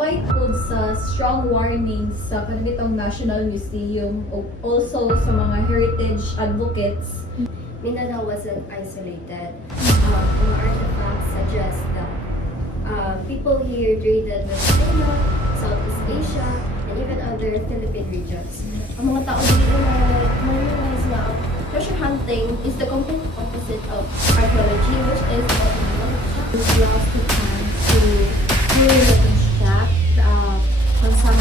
despite po sa strong warnings sa kanitong National Museum o also sa mga heritage advocates, Mindanao wasn't isolated. Ang artifacts suggest that people here traded with China, Southeast Asia, and even other Philippine regions. Ang mga tao dito na ma-realize na treasure hunting is the complete opposite of archaeology, which is We lost the chance to really reconstruct kung saan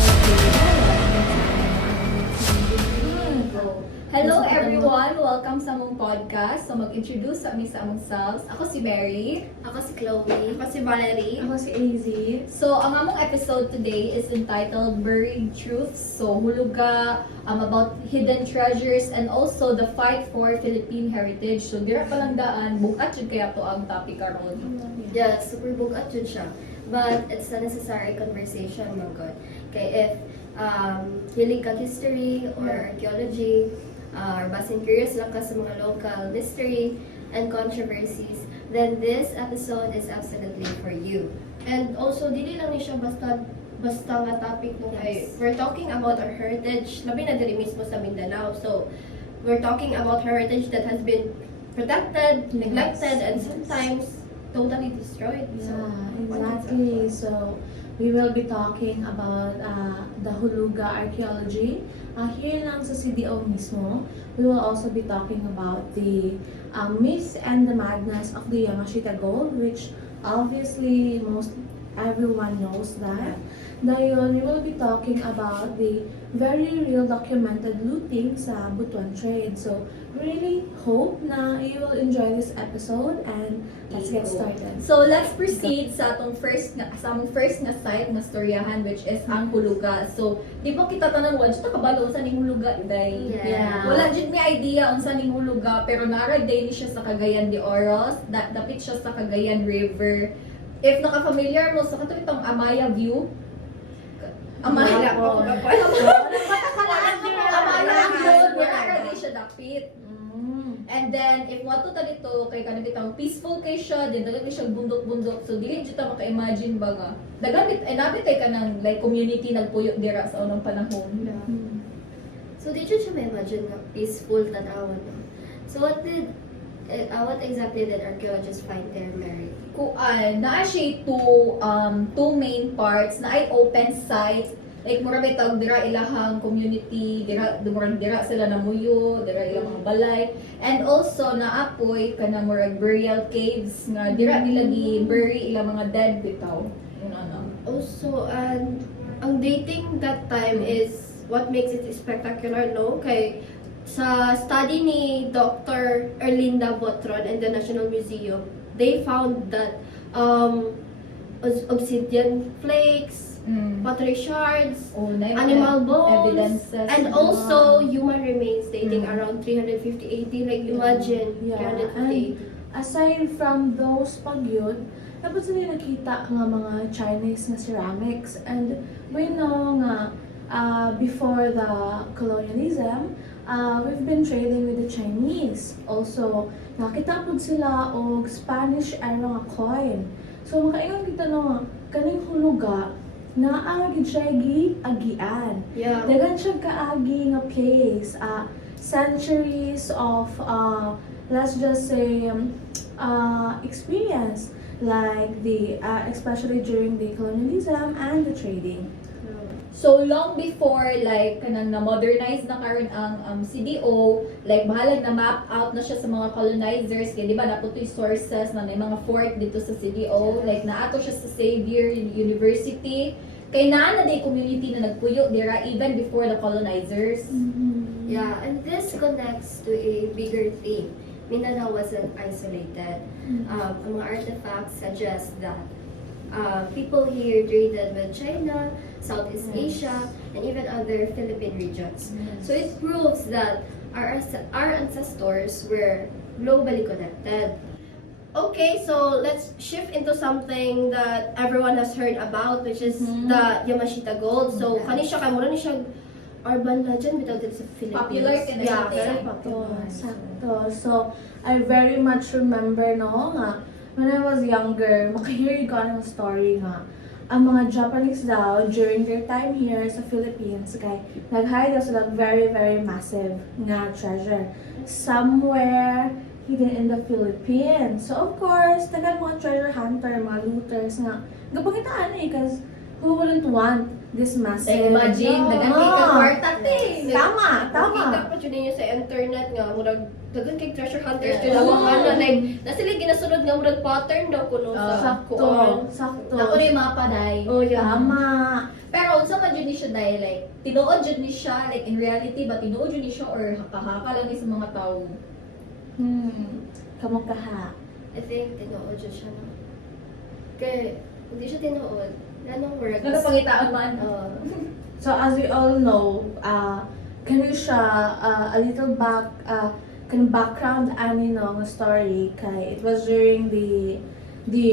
Hello everyone! Welcome sa mong podcast. So mag-introduce sa amin sa among selves. Ako si Mary. Ako si Chloe. Ako si Valerie. Ako si AZ. So ang among episode today is entitled Buried Truths. So huluga about hidden treasures and also the fight for Philippine heritage. So dira pa lang daan, bukat jud kaya to ang topic karon. Yes, super bugat yun siya. But it's a necessary conversation, my God. Kaya if hilig ka history or archaeology, or basin curious lang ka sa mga local mystery and controversies, then this episode is absolutely for you. And also, dili lang ni siya basta nga topic no kay. Yes. We're talking about our heritage, labi na diri mismo sa Mindanao. So, we're talking about heritage that has been protected, neglected, and sometimes totally destroyed. So, Exactly. So, we will be talking about the Huluga archaeology. Here lang sa CDO mismo, we will also be talking about the myths and the madness of the Yamashita gold, which obviously most everyone knows that. Dahil we will be talking about the very real documented looting sa Butuan trade. So, really hope na you will enjoy this episode and let's get started. So let's proceed sa atong first nga site na storyahan, which is ang Huluga. So di ba kita tanan wala jud kabalo unsa ning Huluga day. Yeah. Wala jud may idea unsa ning Huluga pero nara day ni siya sa Cagayan de Oros, dapit siya sa Cagayan River. If naka-familiar mo sa katong Amaya View, Amaya Wala po. po. Amaya View, nara day siya dapit. And then, if wato ta dito, kay kanang bitang peaceful kay siya, din dagan siya bundok-bundok. So, dili jud ta maka-imagine ba nga. Dagan nabit kay kanang like community nagpuyo dira sa unang panahon. So, did you imagine na peaceful tanawon? So, what exactly did archaeologists find there, Mary? Kuan, naa siya two main parts, na ay open sites. Like mura may tawag dira ilahang community, dira sila namuyo, dira ilang mga balay. And also naapoy kana murag burial caves nga dira nila gi-bury ilang mga dead bitaw. Yun ano. Also, and ang dating that time is what makes it spectacular, no? Kay sa study ni Dr. Erlinda Botron and the National Museum, they found that obsidian flakes, pottery shards, animal bones, evidences, and also human remains dating around 350 AD. Like imagine, Yeah. 350 AD. Aside from those pagyod, dapat sila nakita nga mga Chinese na ceramics. And we know nga before the colonialism, we've been trading with the Chinese. Also, nakita po sila og Spanish era nga coin. So makaingon kita no, kaning Huluga naagid siya agian. Yeah. Dagan siya kaagi nga place. Centuries of let's just say experience, like the especially during the colonialism and the trading. So long before like kanang na-modernize na karon ang CDO, like bahalag na map out na siya sa mga colonizers kay di ba naputoy sources na may mga fort dito sa CDO, like naato siya sa Xavier University. Kay naa na day community na nagpuyo dira even before the colonizers. Yeah, and this connects to a bigger theme. Mindanao wasn't isolated. Ang mga artifacts suggest that people here traded with China, Southeast Asia, and even other Philippine regions. So it proves that our ancestors were globally connected. Okay, so let's shift into something that everyone has heard about, which is the Yamashita gold. So, kani siya kay mura ni siya urban legend bitaw dito sa Philippines. Popular ka na Yeah, siya. very Sakto, popular. sakto. So, I very much remember no nga when I was younger, makahear ko ng story nga ang mga Japanese daw during their time here sa Philippines kay nag-hide daw sila very very massive nga treasure somewhere hidden in the Philippines. So of course, tagal mga treasure hunter, mga looters nga gapangitaan because who wouldn't want this massive? Like, imagine, dagang kay ka kwarta, te. Tama, Kita tama. pa dyan ninyo sa internet nga, murag dagan kay treasure hunters Yeah. din Oo. ang like, na sila ginasunod nga murag pattern daw kuno sa Sakto, kuan. sakto. Ako na yung mapa, day. Oh, yeah. Tama. Pero unsa man jud ni siya day, like tinuod jud ni siya like in reality ba tinuod jud ni siya or haka-haka lang ni sa mga tawo? Kamo kaha. I think tinuod siya siya na. Kaya, hindi siya tinuod. Ganong words. Ano pangitaon man? So as we all know, kani siya a little background ani no nga story kay it was during the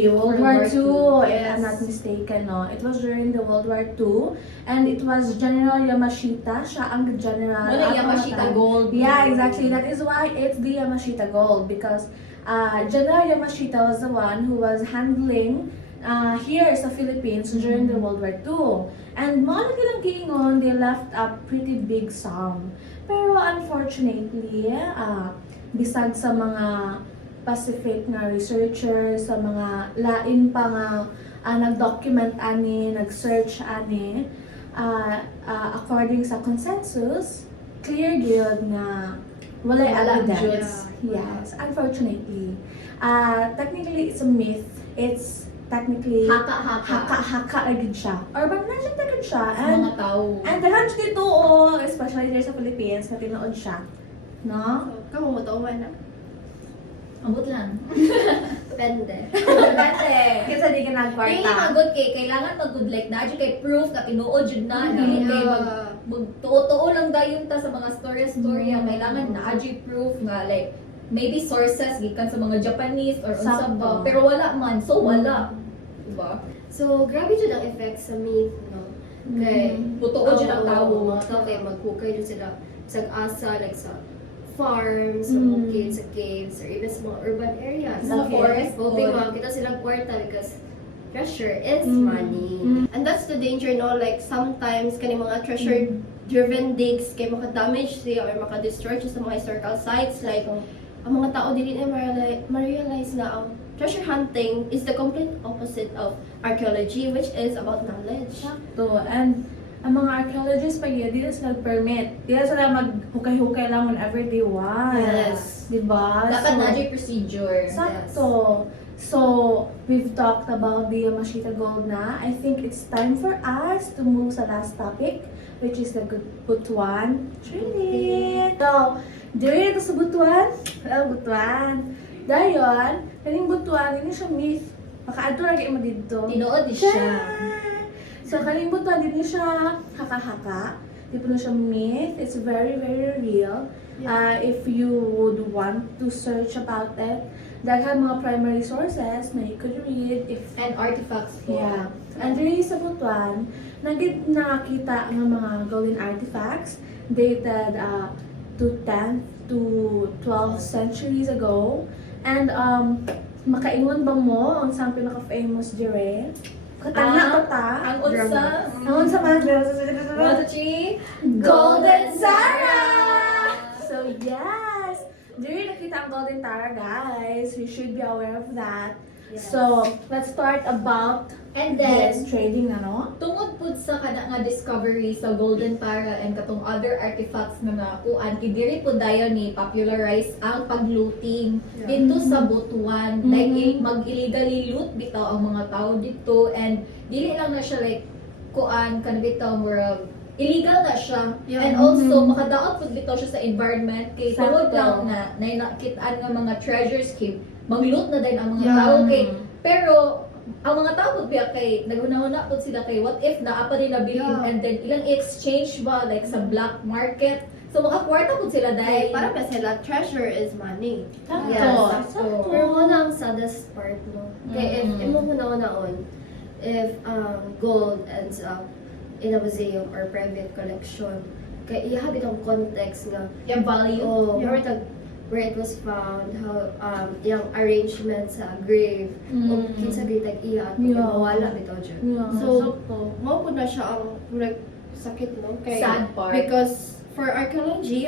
World War II, if I'm not mistaken, no. It was during the World War II, and it was General Yamashita, siya ang general. Ano yung Yamashita Gold? Yeah, exactly. That is why it's the Yamashita Gold, because General Yamashita was the one who was handling here sa Philippines during the World War II. And mga lang giingon, they left a pretty big sum. Pero unfortunately, bisag sa mga Pacific nga researchers, sa mga lain pa nga nag-document ani, nag-search ani, according sa consensus, clear gyud nga walay Wala evidence. Yes, unfortunately. Technically, it's a myth. It's technically haka agad siya. Or bang nandiyan agad siya. Sa mga tawo. And the hunch dito, especially there sa Philippines, na tinood siya. No? So, kamo mo to na. Ambot lang. Depende. Depende. Kasi di ka Dili nagkwarta. magud kay kailangan magud like na jud kay proof na tinuod jud na dili kay magtuo-tuo lang dayon ta sa mga storya kailangan na jud proof nga like maybe sources gikan sa mga Japanese or unsa Sakto. ba pero wala man so wala diba So, grabe dyan ang effect sa myth, no? Kay, Tutuo dyan ang tawo. Mga tao kay maghukay dyan sila sa asa, like sa farms, sa Mm. bukid, sa caves, or even sa mga urban areas. Mga forest, Hoping or- makita silang kwarta because treasure is Mm. money. And that's the danger, no? Like, sometimes, kani mga treasure-driven digs, kay maka-damage siya or maka-destroy siya sa mga historical sites. Like, ang mga tao dili na ma-realize na ang treasure hunting is the complete opposite of archaeology, which is about knowledge. Sakto. And ang mga archaeologists pa yun, di na sila permit. Di na sila maghukay-hukay lang whenever they want. Yes. Diba? dapat na jud procedure. Sakto. So, we've talked about the Yamashita Gold na. I think it's time for us to move sa last topic, which is the Butuan Trade. So, diri ito sa Butuan. Butuan. Dayon, kaning Butuan, hindi siya myth. Makaadto lagi mo dito. Tinuod di siya. So, kaning Butuan, hindi siya haka-haka. Di po na siya myth. It's very, very real. If you would want to search about it, daghan mga primary sources na you could read if And artifacts po. yeah. And really sa Butuan, nakita ang mga golden artifacts dated to 10th to 12th centuries ago. And makaingon ba mo ang isang pinaka-famous dire? Katana ko ta. Ang unsa? Ang unsa man? 1, 2, 3. Golden Tara! So yes, during nakita ang Golden Tara, guys, you should be aware of that. Yes. So let's start about And this then, trading, ano? tungod pud sa kana nga discovery sa Golden Tara and katong other artifacts nga nakuan kidiri pud dayon ni popularize ang paglooting Yeah. dito sa Butuan. Mhm. Like mag-illegally loot bitaw ang mga tao dito and dili lang na siya like kuan kan bitaw murag illegal na siya. Yeah. And also Mhm. makadaot pud bitaw siya sa environment kay Sakto. tungod lang na nakitaan nga mga treasures kay mag-loot na din ang mga Yeah. tao kay pero ang mga tao pud biya kay naghuna-huna pud sila kay what if naa pa rin nabilin Yeah. and then ilang exchange ba like sa black market so makakwarta pud sila dahil Para ba sila, treasure is money. Sakto. Yes, sakto. Pero mo na ang saddest part mo. Kaya if Mm. imo hunaon if gold ends up in a museum or private collection, kaya ihabit ang context nga yung value oh, Yeah. or tag where it was found, how yung arrangement sa grave, o kinsa gitag iya at Yeah. mawala bitaw dyan. Yeah, So, sakto. mao po na siya ang like, sakit no kay Sad part. because for archaeology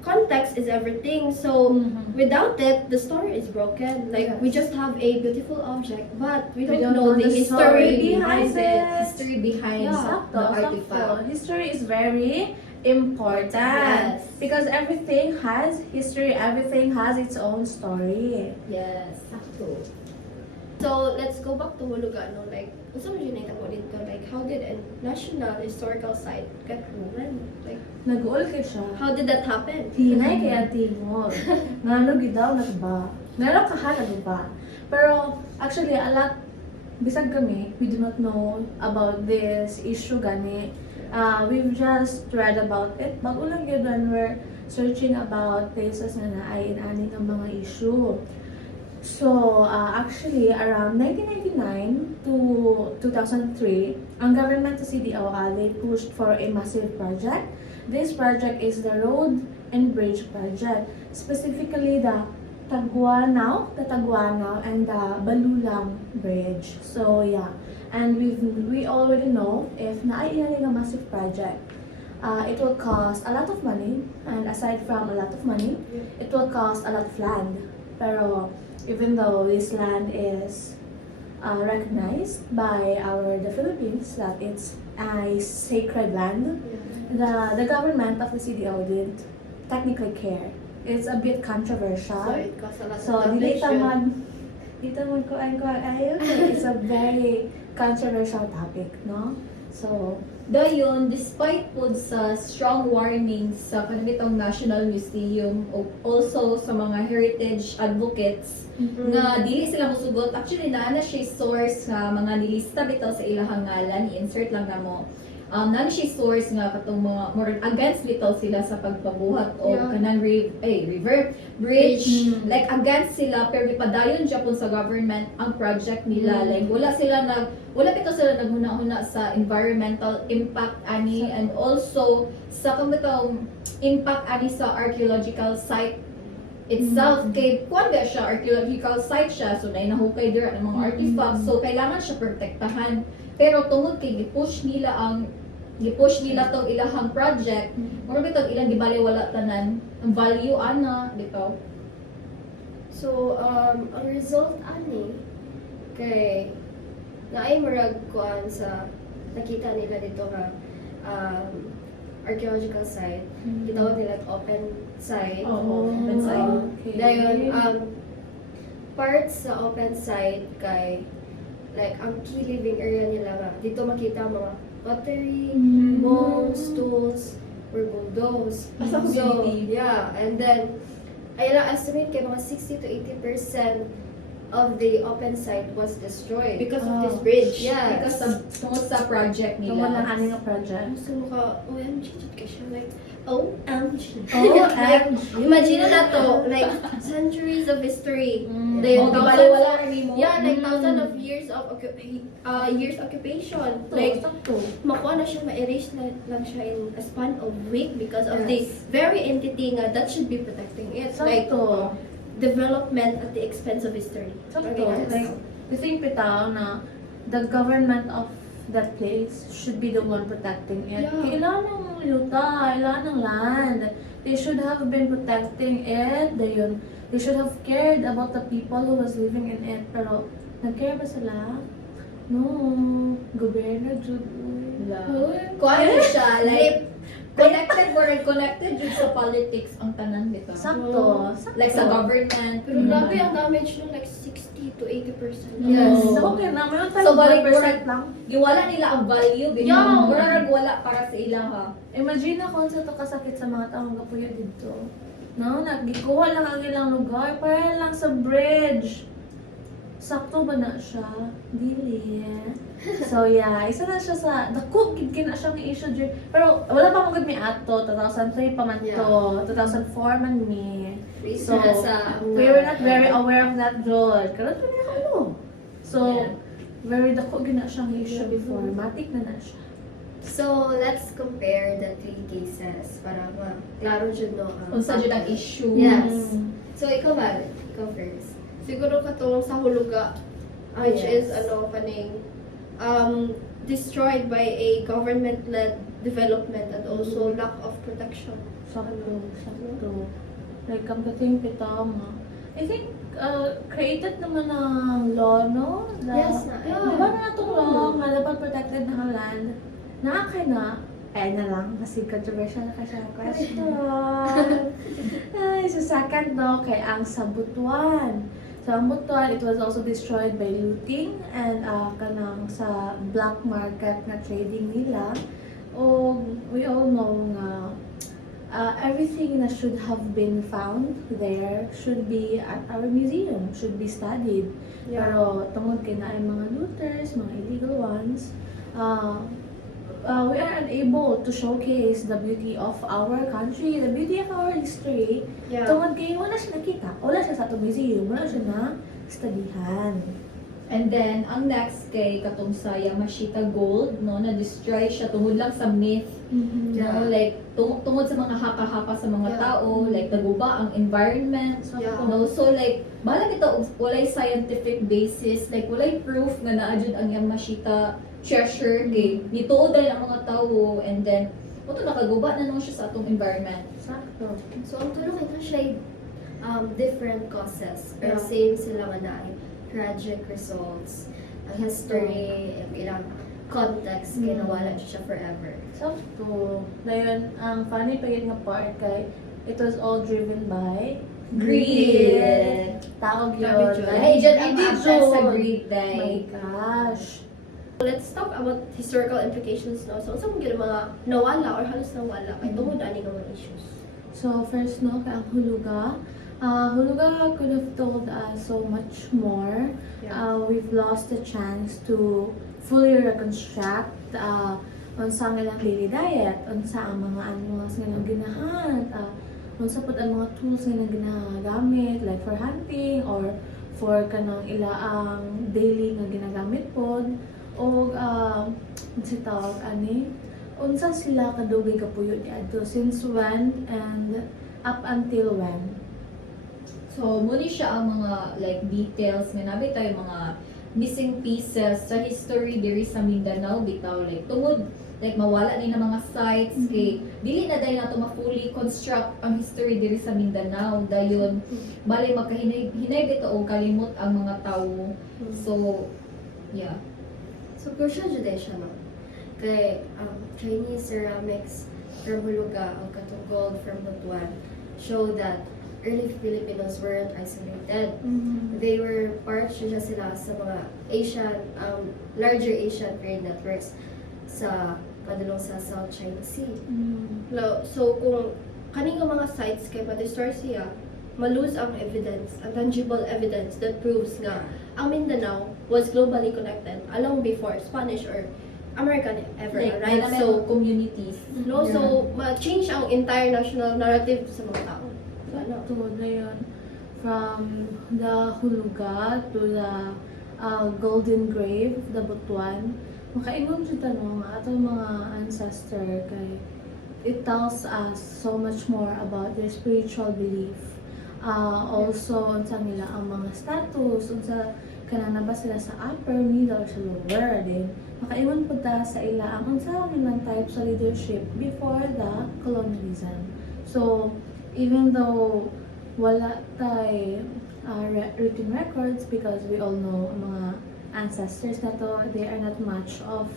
context is everything, so Mhm. without it the story is broken, like we just have a beautiful object but we We don't know the history behind it. History behind Yeah. Sakto, the sakto. artifact. History is very important. Yes. Because everything has history, everything has its own story. Yes, sakto. So let's go back to Huluga, no? Like, unsa man yun mo dito? Like, how did a national historical site get ruined? Like, Nag-uol ka siya. how did that happen? Hinay kaya tingol. Ngano gidaw nagba. Meron kahan ba? Pero actually a lot bisag kami, we do not know about this issue gani. We've just read about it. Bago lang yun when we're searching about places na naay inani ng mga issue. So, actually, around 1999 to 2003, ang government sa CDO, they pushed for a massive project. This project is the Road and Bridge Project. Specifically, the Taguanao, and the Balulang Bridge. So, yeah. And we already know if naaiyan a massive project, it will cost a lot of money. And aside from a lot of money, it will cost a lot of land. Pero, even though this land is recognized by the Philippines that it's a sacred land, the government of the CDO didn't technically care. It's a bit So controversial. it caused a lot So, of dito damage. man ko ayaw. It's a very controversial topic, no? So, Dayon, despite po sa strong warnings sa kanitong National Museum o also sa mga heritage advocates nga dili sila mosugot, actually naa na siya source nga mga nilista bitaw sa ilahang ngalan, i-insert lang na mo. Naa na siya source nga katong mga more against bitaw sila sa pagpabuhat o Yeah. kanang river bridge, Mm. like against sila pero gipadayon Japan sa government ang project nila, like wala bitaw sila naghuna-huna sa environmental impact ani and also sa kumitaw impact ani sa archaeological site itself. Kay kuan ba siya, archaeological site siya, so na nahukay dira ng mga artifacts, so kailangan siya protektahan. Pero tungod kay gipush nila tong ilahang project, mura bitaw ilang gibali wala tanan ang value ana bitaw. So, ang result ani kay naay murag kuan sa nakita nila dito nga archaeological site, gitawag nila open site. Oo, open site. Okay. Dayon, parts sa open site kay like ang key living area nila nga dito makita mga pottery, bones, tools, were bulldozed. Asa ko So, believe? yeah, and then ay lang estimate kay mga 60 to 80% of the open site was destroyed. Because of this Oh. bridge. Yeah. Because of tungod sa project Tungod ng nila. ani nga project. Gusto mo ka, OMG, jud ka siya. Like, OMG. Like, Imagine na to, like, centuries of history. Mm. Like, Oh, gibali thousands wala of- rin mo. Yeah, like, Mm. thousands of years of occupation. Like, sakto. makuha na siya, ma-erase na lang siya in a span of week because of Yes. the very entity nga that should be protecting it. Like, Sakto. development at the expense of history. Sakto. Okay, Like, we think bitaw na the government of that place should be the one protecting it. Yeah. Kailangan ng yuta, kailangan ng land. They should have been protecting it. They should have cared about the people who was living in it. Pero, nag-care ba sila? No. Gobyerno, jud. Kuan siya, like connected jud sa politics ang tanan bitaw. Sakto. Sakto. Like sa government. Pero grabe ang damage nun, like 60 to 80%. Yes. So, okay na. Mayroon tayo So, balik 1% lang. Giwala nila ang value, Yeah. ganyan. Mura rag wala para sa ilang ha. Imagine kung sa to kasakit sa mga taong kapuyo dito. No, nagikuha lang ang ilang lugar para lang sa bridge. Sakto ba na siya? Dili. So yeah, isa na siya sa dako gid kina siya nga issue dyan. Pero wala pa mo gud mi ato 2003 pa man to, 2004 man mi. So, So, we were not very aware of that George. Karon pa niya ano. So, Yeah. very dako gid na siya nga issue before. Matik na siya. So, let's compare the three cases para klaro jud no. Unsa jud ang issue? Yes. Mm. So, ikaw ba? Ikaw first. Siguro katong sa huluga, Oh, which yes. is destroyed by a government-led development and also lack of protection. Sakto. Like, come to think it, tama. I think, created naman ng law, no? Yes, na. Di ba na itong law nga dapat protected na ang land? Nakakay na, na lang, kasi controversial na kasi ang question. Ay, so second, no, kay ang sa Butuan. So, ang Butuan, it was also destroyed by looting and kanang sa black market na trading nila. O, we all know nga, everything that should have been found there should be at our museum, should be studied. Pero tungod kay na ay mga looters, mga illegal ones, we are unable to showcase the beauty of our country, the beauty of our history. Yeah. Tungod kay wala siya nakita, wala siya sa atong museum, wala siya na studyhan. And then, ang next kay katong sa Yamashita Gold, no, na-destroy siya tungod lang sa myth, Yeah. no, like, tungod sa mga haka-haka sa mga Yeah. tao, like, naguba ang environment, Yeah. no, so like, bahala kita, walay scientific basis, like, walay proof nga naadjud ang Yamashita treasure, kay, nituod dahil ang mga tao, and then, ito nakaguba na naman siya sa atong environment. Sakto. So, ang tulong ito siya different causes. Pero Yeah. same sila nga na tragic results, ang history, ang ilang context, kaya nawala siya forever. Sakto. Dayon, ang funny pa yun nga part kay, it was all driven by Greed! Tawag Grabe yun. yun. Ay, dyan ang Greed access sa yun. greed, My day. gosh. Let's talk about historical implications now. So, saan mga mga nawala or halos nawala kay tungod ani nga mga issues? So, first no, kay ang Huluga. Huluga could have told us so much more. We've lost the chance to fully reconstruct unsa ang ilang daily diet, unsa ang mga ano sa ilang ginahan, unsa pud ang mga tools nga ilang ginagamit like for hunting or for kanang ilaang daily nga ginagamit pod o si tawag ani unsa sila kadugay kapuyo ni adto since when and up until when. So, muna siya ang mga like details nga nabi tayo mga missing pieces sa history diri sa Mindanao bitaw like tungod like mawala ni na mga sites kay dili na dahil nato ma-fully construct ang history diri sa Mindanao dayon bali makahinay bitaw og kalimot ang mga tawo. So, yeah. So, crucial jud siya, no? Kay Chinese ceramics from Huluga, ang katong gold from Butuan, show that early Filipinos weren't isolated. They were part siya sila sa mga Asian, larger Asian trade networks sa padulong sa South China Sea. So, kung kaning nga mga sites kay pa-destroy siya, malose ang evidence, ang tangible evidence that proves nga ang Mindanao was globally connected long before Spanish or American ever Like, arrived. so, So, communities. no, so ma-change ang entire national narrative sa mga tao. So, ano? Tungod na yun. From the Huluga to the Golden Grave, the Butuan, makaingon siya tanong atong mga ancestor kay it tells us so much more about their spiritual belief. Also, unsa nila ang mga status, unsa kanang ba sila sa upper, middle, or sa lower din. Makaingon po ta sa ila ang unsa nilang type sa leadership before the colonialism. So, even though wala tay written records because we all know mga ancestors na to, they are not much of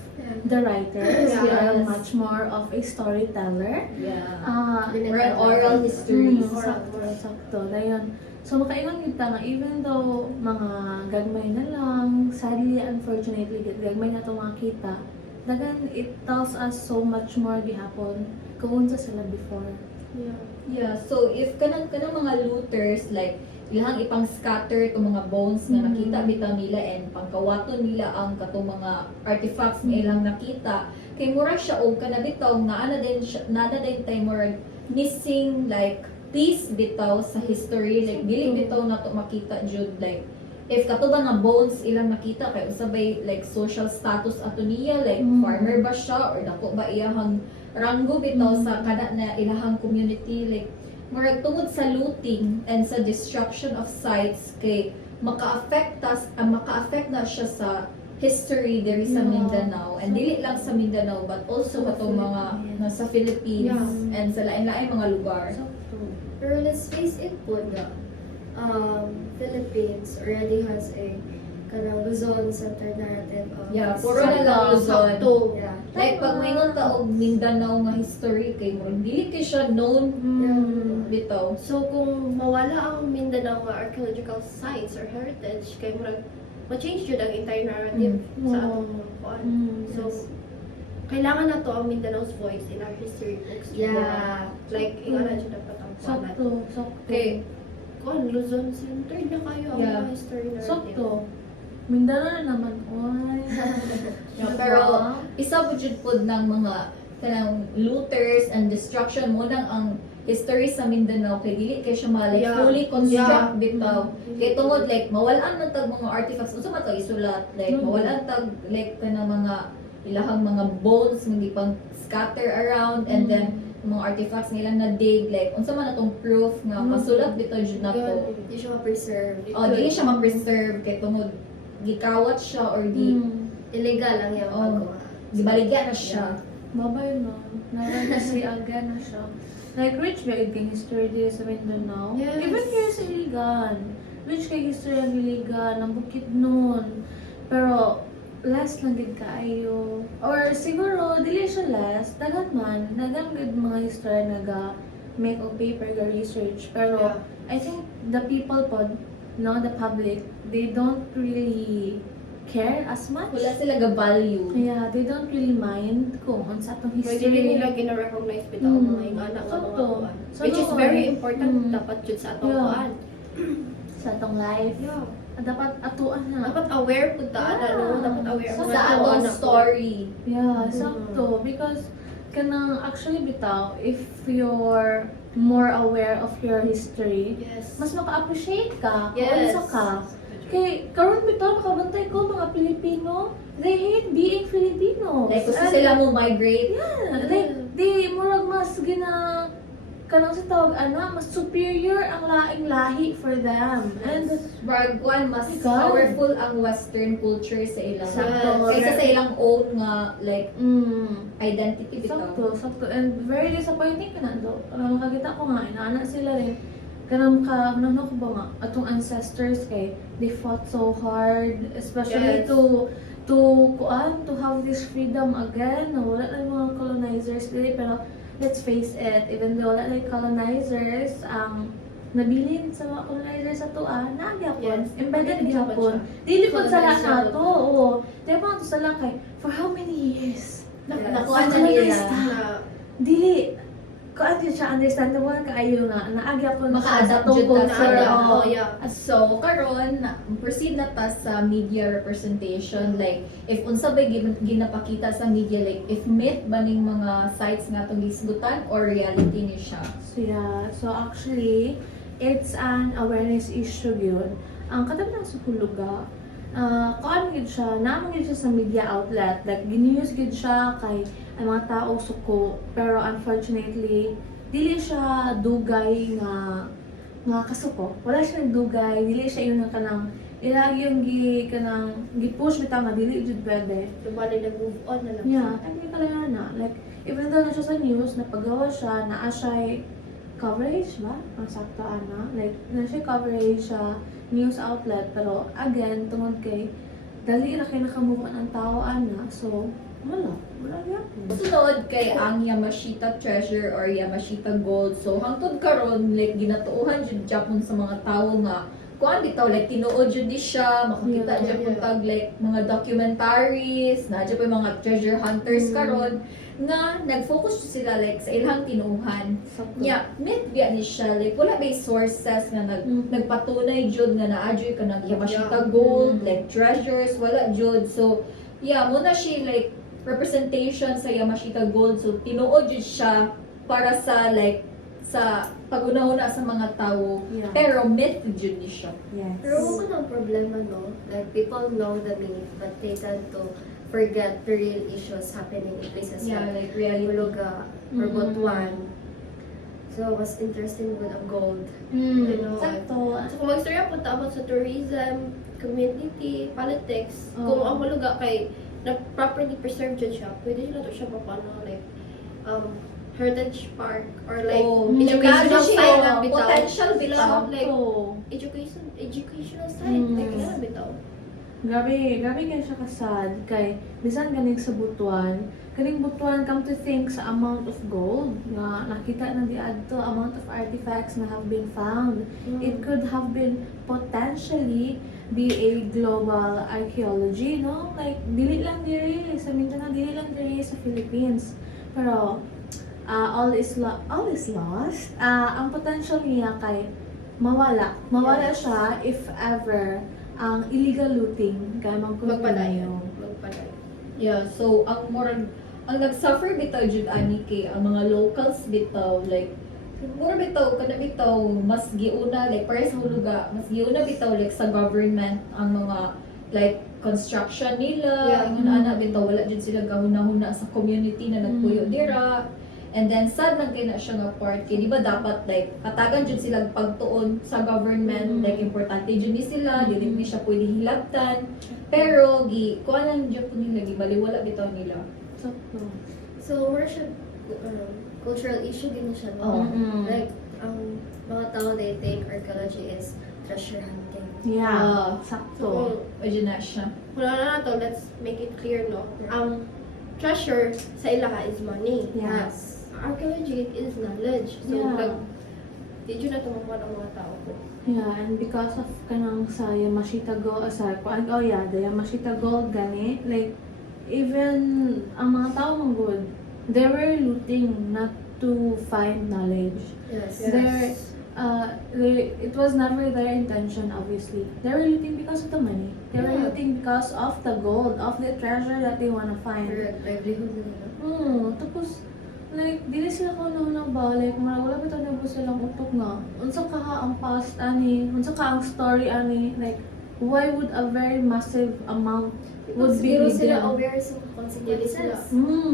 the writers. They are Yes. much more of a storyteller. Yeah. Or an oral history. Sakto. Dayon. So, makaingon kita nga, even though mga gagmay na lang, sadly, unfortunately, gagmay na ito makita, dagan, it tells us so much more gihapon kung unsa sila before. Yeah, so if kanang mga looters like ilang ipang scatter itong mga bones na nakita bitaw nila and pangkawaton nila ang katong mga artifacts nga ilang nakita kay mura siya og kana bitaw naana din tay mura missing like piece bitaw sa history like dili bitaw nato makita jud like if katuba nga bones ilang nakita kay usabay like social status ato niya like Mm. farmer ba siya or dako ba iyahang ranggo bitaw sa kada na ilahang community like murag tungod sa looting and sa destruction of sites kay maka-affect na siya sa history diri sa Yeah. Mindanao and dili lang sa Mindanao but also katong mga nasa Philippines Yeah. and sa lain-lain mga lugar. Sakto. Pero let's face it po na Philippines already has a kanang Luzon-centered narrative of Yeah, puro na lang Luzon. Sakto. Yeah. Like pag may ta og Mindanao nga history kay mo dili kay siya known bitaw. So kung mawala ang Mindanao nga archaeological sites or heritage, kay murag ma-change yun ang entire narrative sa atong mga kuan. So, kailangan na to ang Mindanao's voice in our history books. Yeah. Like, ingana dyan dapat ang kuan natin. Sakto. Okay, kuan, Luzon centered na kayo ang Yeah. mga history narrative. Sakto. Mindanao na naman, oy. Yeah, pero isa po jud pod ng mga kanang looters and destruction mo nang ang history sa Mindanao kay dili kay siya like Yeah. fully construct Yeah. bitaw. Kay tungod like mawalan man tag mga artifacts unsa man tag isulat like mawalan tag like kanang mga ilahang mga bones nga pang scatter around and then mga artifacts nilang na dig like unsa man atong proof nga masulat bitaw jud nato. Hindi siya ma-preserve. Oh, dili siya ma-preserve kay tungod gikawat siya or di Illegal lang yung Oh. paggawa. gibaligya na siya. Babay no. Naran na si Aga na siya. Like, rich ba yung history dito sa Mindanao? Yes. Even here sa Iligan. Rich kay history ang Iligan, ang bukid nun. Pero, last lang gid kaayo. Or siguro, dili siya last. Dagan man. Dagan gid mga history naga make of paper, ga research. Pero, Yeah. I think the people pod, no, the public, they don't really care as much. Wala sila ga value. Yeah, they don't really mind kung unsa atong Pwede history. rin nila gina-recognize bitaw ang mga ingana nga mga Sakto. kuan. So, Which is doon. very important dapat jud sa atong Yeah. kuan. Sa atong life. Yeah. Dapat atuan na. Dapat aware pud ta Yeah. ano, dapat aware ang Sa mga Sa kuan atong na po. story. Yeah, sakto. Because kanang actually bitaw, if you're more aware of your history, Yes. mas maka-appreciate ka kung Yes. unsa ka. Kay karon bitaw makabantay ko mga Pilipino, they hate being Filipino. Like, gusto sila mo migrate. Yeah, like, di murag mas gina kanang sa tawag mas superior ang laing lahi for them. And Bragwan, mas God. powerful ang Western culture sa ilang. Sakto. Kaysa sa ilang own nga, like, identity bitaw. sakto. And very disappointing ka na do. Makakita ko nga, inaana sila rin. Kanang ano ko ba nga, atong ancestors kay, they fought so hard, especially Yes. to have this freedom again. Wala na yung mga colonizers dili, pero let's face it, even though wala na yung colonizers, ang nabilin sa mga colonizers sa tuwa, nagyapon, Yes. embedded Embedded gyapon. siya. Dili po sa Colonized na siya. to, oo. Di ba ito sa lang kay, for how many years? Yes. Nakuha na Colonized nila. na. Dili, kung ano siya understandable kaayo nga, naagyapon Maka-adapt sa jud ta culture. sa- oo. Oh, yeah. So, karon proceed na ta sa media representation. Like, if unsa ba ginapakita sa media, like, if myth ba ning mga sites nga itong gisgutan or reality ni siya? So yeah, so actually, it's an awareness issue yun. Ang katabi ng sukuluga, kung gid siya, naman gid siya sa media outlet, like ginews gid siya kay ang mga tao suko, pero unfortunately, dili siya dugay nga kasuko. Wala siya dugay, dili siya yung kanang ilagi yung gi-push bitaw nga dili jud pwede. Diba nila move on na lang. Yeah, technically na. Like, even though na siya sa news, napagawa siya, naa siya coverage ba? Ang sakto ana. Like, na siya coverage sa news outlet. Pero, again, tungod kay, dali na kayo nakamove on ang tao ana. So, wala yapon. Sunod kay ang Yamashita Treasure or Yamashita Gold. So hangtod karon like ginatuohan jud Japon sa mga tawo nga kuan bitaw like tinuod jud di siya makakita Yeah, jud pud tag like mga documentaries na jud pa mga treasure hunters karon nga nag-focus jud sila like sa ilang tinuhan. Sakto. Yeah, myth biya ni siya like wala bay sources nga nagpatunay jud nga naa jud ka nag Yamashita Gold like treasures wala jud. So yeah, muna siya like representation sa Yamashita Gold. So, tinuod yun siya para sa like sa pag-una-una sa mga tao, Yeah. pero myth jud ni siya. Yes. Pero kung ang problema, no? Like, people know the myth, but they tend to forget the real issues happening in places like really. Huluga or Mhm. Butuan. So, it was interesting with ang gold. You know, Sakto. So kung mag-istorya po about sa tourism, community, politics, Oo. kung ang huluga kay na properly preserved dyan siya, pwede nyo na to siya mapano like heritage park or like Oh, educational imagine site siya, na bitaw. potential bitaw. Sila, like Sakto. educational site, like Mm. na bitaw. Grabe kaya siya kasad kay bisan ganing sa Butuan, kaning Butuan come to think sa amount of gold nga nakita na di adto, amount of artifacts na have been found. It could have been potentially be a global archaeology, no? Like dili lang diri sa Mindanao, dili lang diri sa Philippines. Pero all is lost. Ang potential niya kay mawala Yes. siya if ever ang illegal looting kay Magpadayon. magkontinue. Magpadayon. Yeah, so ang nag-suffer bitaw jud ani kay ang mga locals bitaw like mura bitaw kada bitaw mas giuna like para sa huluga mas giuna bitaw like sa government ang mga like construction nila Yeah. ingon ana bitaw wala jud sila gahuna-huna sa community na nagpuyo dira. And then sad lang kay na siya nga part kay di ba dapat like hatagan jud sila pagtuon sa government like importante jud ni sila dili ni siya pwede hilabtan pero kuanan jud ko nila gibaliwala bitaw nila. Sakto. So, more siya, cultural issue din na siya, no? Oh. Mm-mm. Like, ang mga tao, they think archaeology is treasure hunting. Yeah, So, sakto. Pwede na siya. kung ano na to, let's make it clear, no? Ang treasure sa ilaha is money. Yes. Archaeology is knowledge. So, Yeah. like, di yun na tumakuha ng mga tao ko. Yeah, and because of kanang sa Yamashita Gold, the Yamashita Gold gani, like, even ang mga tao mong good, they were looting not to find knowledge. Yes. It was never their intention, obviously. They were looting because of the money. They were Yeah. looting because of the gold, of the treasure that they wanna find. Correct. Livelihood nila. Tapos, like, dili sila ko na ba, like, wala ba ito na po silang utok nga. Unsa ka ang past, ani, unsa ka ang story, ani, like, why would a very massive amount would be Siguro sila hidden? aware sa consequences.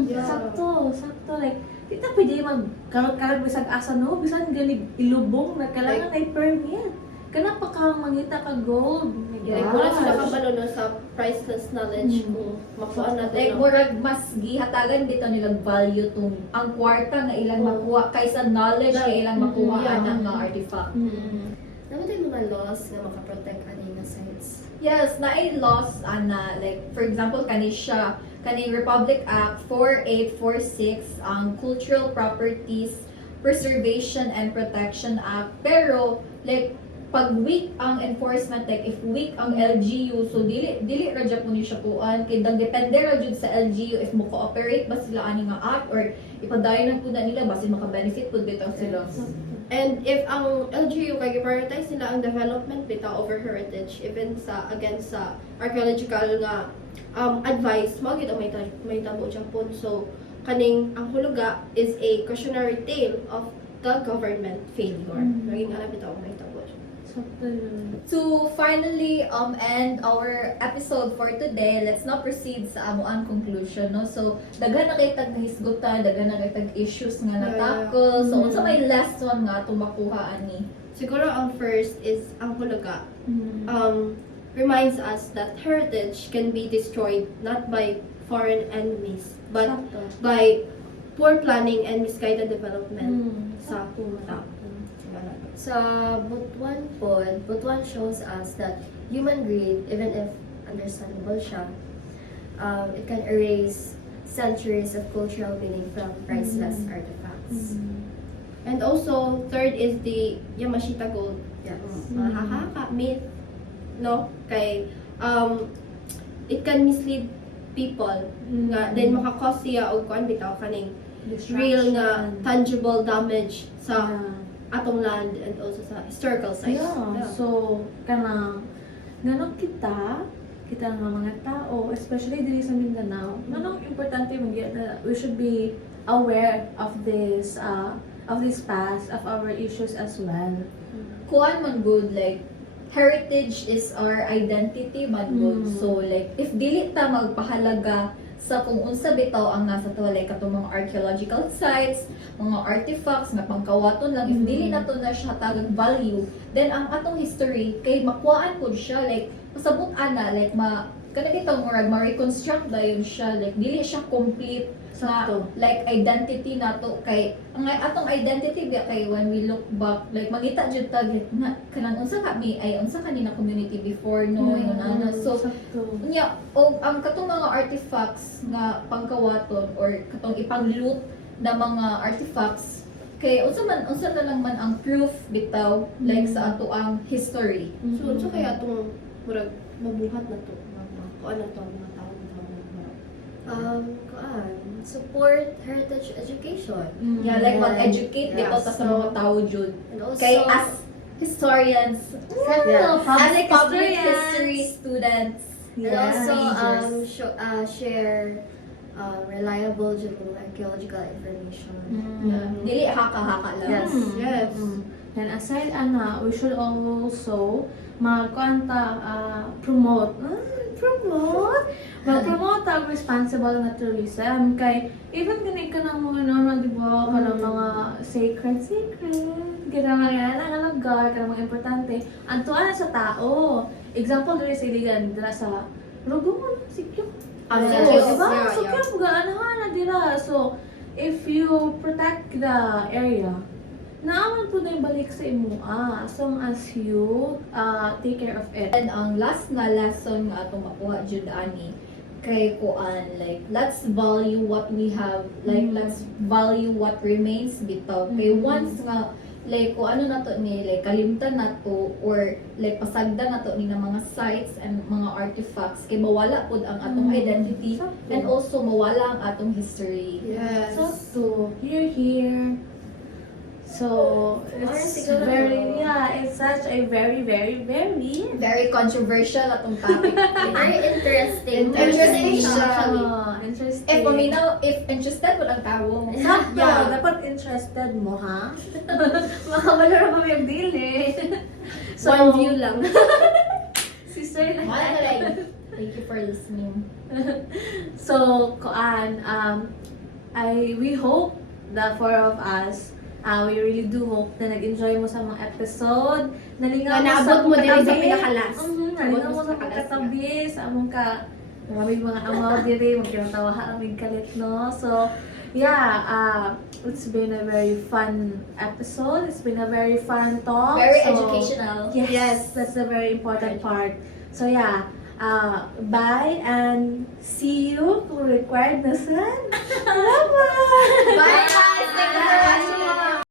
Yeah. Sakto, like, di ta pwede magkarot-karot bisag asa no, bisan gali ilubong na kailangan ay permit. Kana pa ka mangita ka gold. Oh my Like, wala sila gosh. kabalo no sa priceless knowledge kung makuha natin. Like, no? murag mas gihatagan bitaw nilang value tong ang kwarta nga ilang makuha kaysa knowledge nga ilang makuha Yeah. anang nga artifact. Dapat yung mga laws na makaprotect ani nga sites. Yes, na ay laws ana like for example kani Republic Act 4846 ang Cultural Properties Preservation and Protection Act pero like pag weak ang enforcement like if weak ang LGU so dili ra jud ni siya kuan kay depende ra jud sa LGU if mo cooperate ba sila ani nga act or ipadayon pud na nila basin maka-benefit pud bitaw sila. And if ang LGU kay prioritize nila ang development bitaw over heritage even sa against sa archaeological nga advice mo gid ang may tabo Japan so kaning ang huluga is a cautionary tale of the government failure. Naging alam bitaw may tabo. Sakto yun. To finally end our episode for today, let's now proceed sa amuan conclusion, no? So, daghan na kay tag nahisgutan, daghan na kay tag issues nga na-tackle. So, unsa may lesson nga itong makuha ani? Siguro ang first is ang huluga reminds us that heritage can be destroyed not by foreign enemies but Sakto. by poor planning and misguided development sa tao. Sa Butuan shows us that human greed, even if understandable siya, it can erase centuries of cultural meaning from priceless artifacts. And also, third is the Yamashita Gold. Yes. Mahahaka, myth, no? Kay, it can mislead people nga then makakause siya og kuan bitaw kaning real nga tangible damage sa atong land and also sa historical sites. Yeah. So, kanang ganun kita nga mga tao, especially diri sa Mindanao, ganun importante man gyud na we should be aware of of this past, of our issues as well. Kuan man good, like, heritage is our identity man good. Mm. So, like, if dili ta magpahalaga sa kung unsa bitaw ang nasa to, like, katong mga archaeological sites, mga artifacts, nga pangkawaton lang, if dili na to na siya tagag value, then ang atong history, kay makuhaan po siya, like, pasabot ana, like, kana bitaw murag ma-reconstruct dayon siya, like, dili siya complete na Sakto. like identity nato kay ang atong identity ba kay when we look back like mangita jud ta na kanang unsa kami ay unsa kanina community before no yun ana so Sakto. nya o ang katong mga artifacts nga pangkawaton or katong ipang-loot na mga artifacts kay unsa na lang man ang proof bitaw like sa ato ang history. So kaya itong murag mabuhat na to. Kung ano to, mga tao na Support heritage education. Yeah, like Yeah. mag-educate Yeah, bitaw ta sa mga tao jud. And also, Kay as historians, Yeah. as Public public historians. history students, and also majors. share reliable archaeological information. Dili haka-haka lang. Yes. Yes. And aside ana, we should also promote mag-promote ang responsible na tourism kay even ganit ka ng mga normal, di ba, kanang mga sacred ganang mga lugar, kanang mga importante ang tuwa sa tao. Example diri sa Iligan, dira sa Rugungan, Sikyo. Ah, Di Sikyo. ba? Yeah, Sikyo, gaanahan na dira. So, if you protect the area, naaman po na yung balik sa imo as long as you take care of it. And ang last na lesson nga atong makuha jud ani kay kuan like let's value what we have, like let's value what remains bitaw. Kay once nga like kung ano na to ni like kalimtan na to or like pasagda na to ni na mga sites and mga artifacts kay mawala pud ang atong identity Sakto. and also mawala ang atong history. Yes. So, here. So, it's siguro. it's such a very Very controversial atong topic. Very interesting. Interesting conversation, siya. actually. Interesting. If paminaw, if interested po ang tao. Sakto, Yeah. dapat interested mo, ha? Makawala na kami ang dili. One view lang. Sister na. Thank you for listening. So, we hope the four of us, we really do hope na nag-enjoy mo sa mga episode. Nalingaw Na naabot mo din sa pinakalas. Nalingaw mo sa mga katabi, sa among maraming mga amaw diri, magkinatawa aming kalit, no? So, yeah, it's been a very fun episode. It's been a very fun talk. Very So, educational. Yes, that's the very important part. So yeah, bye and see you kung required na saan. Bye-bye! Bye guys! Thank you for watching.